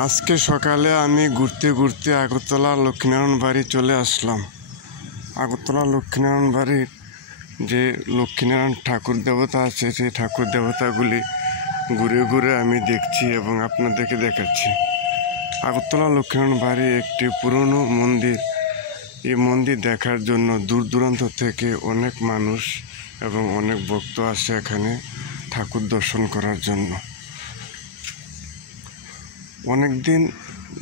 আজকে সকালে আমি ঘুরতে ঘুরতে আগরতলা লক্ষ্মীনারায়ণ বাড়ি চলে আসলাম। আগরতলা লক্ষ্মীনারায়ণ বাড়ির যে লক্ষ্মীনারায়ণ ঠাকুর দেবতা আছে, সেই ঠাকুর দেবতাগুলি ঘুরে ঘুরে আমি দেখছি এবং আপনাদেরকে দেখাচ্ছি। আগরতলা লক্ষ্মীনারায়ণ বাড়ি একটি পুরনো মন্দির। এই মন্দির দেখার জন্য দূর দূরান্ত থেকে অনেক মানুষ এবং অনেক ভক্ত আসে এখানে ঠাকুর দর্শন করার জন্য। অনেক দিন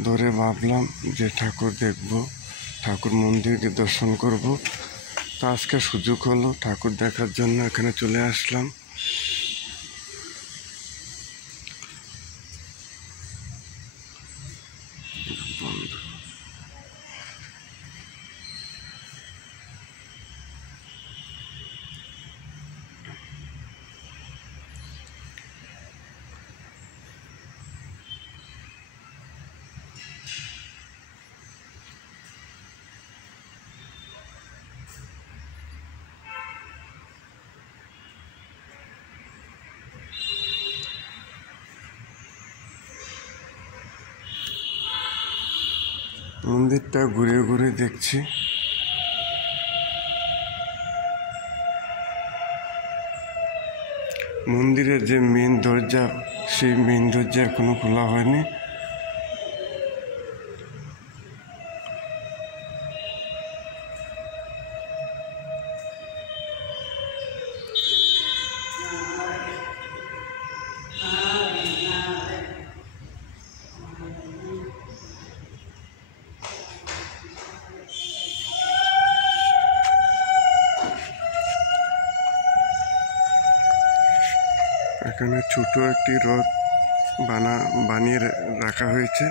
ধরে ভাবলাম যে ঠাকুর দেখব, ঠাকুর মন্দিরকে দর্শন করব। তো আজকে সুযোগ হলো ঠাকুর দেখার জন্য এখানে চলে আসলাম। মন্দিরটা ঘুরে ঘুরে দেখছি। মন্দিরের যে মেন দরজা, সেই মেন দরজা এখনো খোলা হয়নি। এখানে ছোট একটি রথ বানিয়ে রাখা হয়েছে।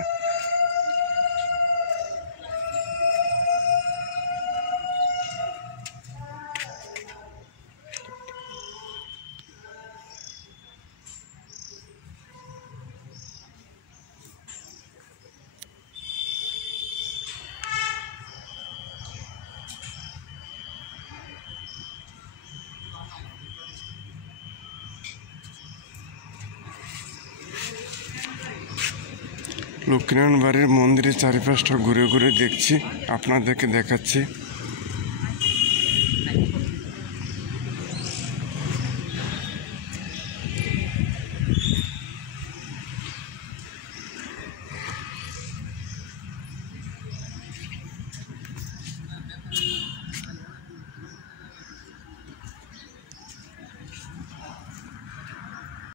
লক্ষ্মীনারায়ণ বাড়ির মন্দিরের চারিপাশটা ঘুরে ঘুরে দেখছি, আপনাদেরকে দেখাচ্ছি।